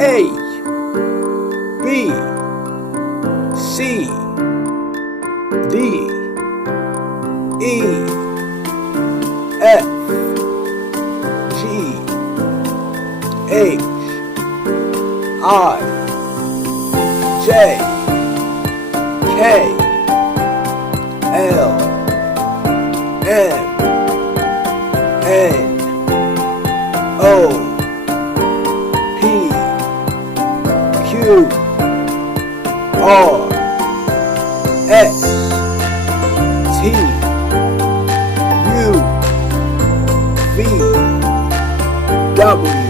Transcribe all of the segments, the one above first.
A, B, C, D, E, F, G, H, I, J, K, L, M, N, O, P, Q, R, S, T, U, V, W,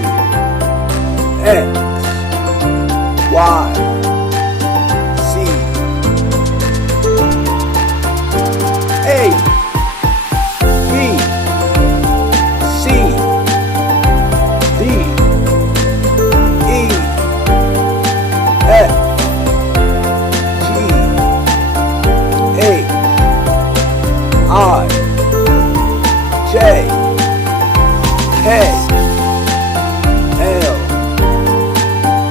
X, Y, Z, A, B, C, D, E, F, G, H, I, J, K, L,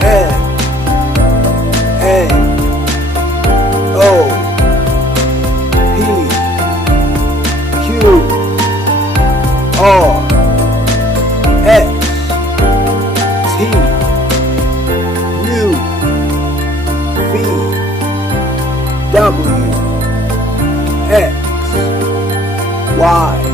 M, N, O, P, Q, R, S, T, U, V, W, X, Y,